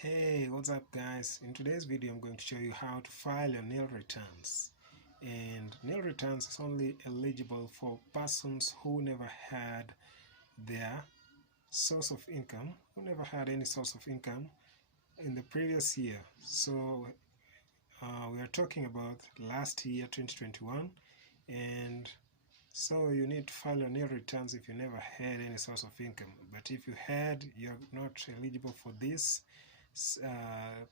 Hey, what's up guys? In today's video I'm going to show you how to file your nil returns. And nil returns is only eligible for persons who never had their source of income, who never had any source of income in the previous year. So we are talking about last year 2021, and so you need to file your nil returns if you never had any source of income. But if you had, you're not eligible for this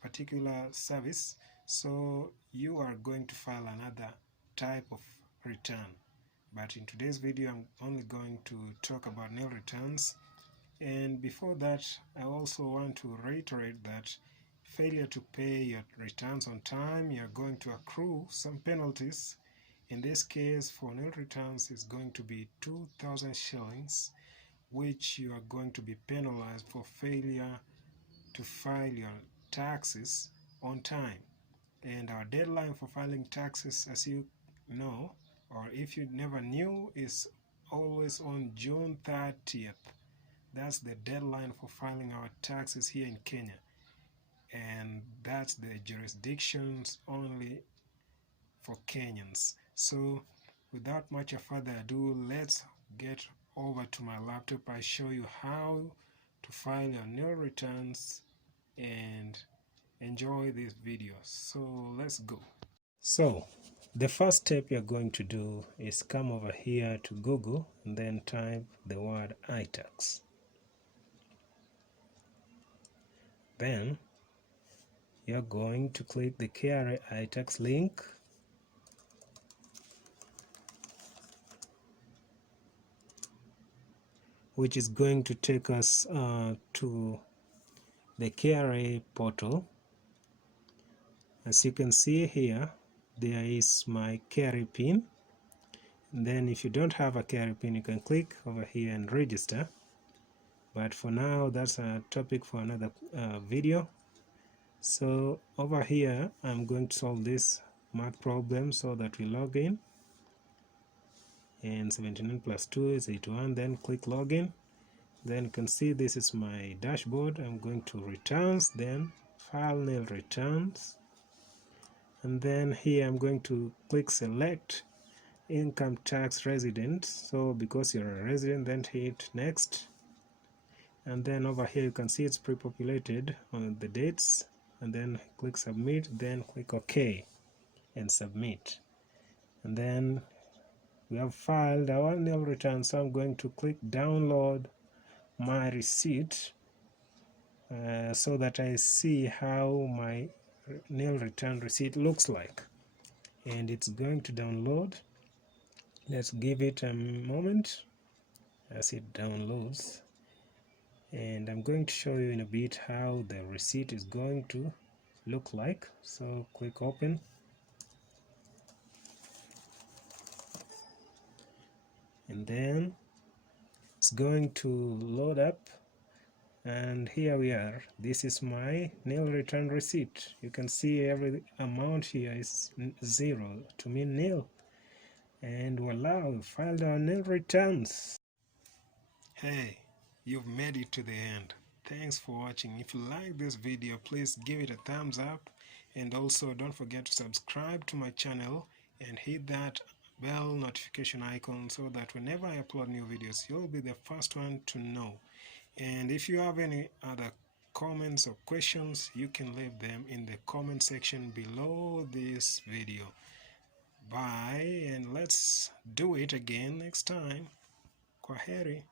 particular service, so you are going to file another type of return. But in today's video I'm only going to talk about nil returns. And before that, I also want to reiterate that failure to pay your returns on time, you're going to accrue some penalties. In this case, for nil returns is going to be 2,000 shillings, which you are going to be penalized for failure to file your taxes on time. And our deadline for filing taxes, as you know, or if you never knew, is always on June 30th. That's the deadline for filing our taxes here in Kenya, and that's the jurisdictions only for Kenyans. So without much further ado, let's get over to my laptop. I show you how to file your nil returns and enjoy this video. So let's go. So the first step you're going to do is come over here to Google and then type the word iTax. Then you're going to click the KRA iTax link, which is going to take us to the KRA portal. As you can see here, there is my KRA pin. And then if you don't have a KRA pin, you can click over here and register. But for now, that's a topic for another video. So over here, I'm going to solve this math problem so that we log in. And 79 plus 2 is 81. Then click login. Then you can see this is my dashboard. I'm going to returns, then file nil returns, and then here I'm going to click select income tax resident. So because you're a resident, then hit next, and then over here you can see it's pre-populated on the dates, and then click submit, then click OK and submit, and then we have filed our nil return. So I'm going to click download my receipt so that I see how my nil return receipt looks like, and it's going to download. Let's give it a moment as it downloads, and I'm going to show you in a bit how the receipt is going to look like. So click open, and then it's going to load up, and here we are. This is my nil return receipt. You can see every amount here is 0 to mean nil, and voila, we filed our nil returns. Hey, you've made it to the end. Thanks for watching. If you like this video, please give it a thumbs up, and also don't forget to subscribe to my channel and hit that bell notification icon so that whenever I upload new videos, you'll be the first one to know. And if you have any other comments or questions, you can leave them in the comment section below this video. Bye, and let's do it again next time. Kwaheri.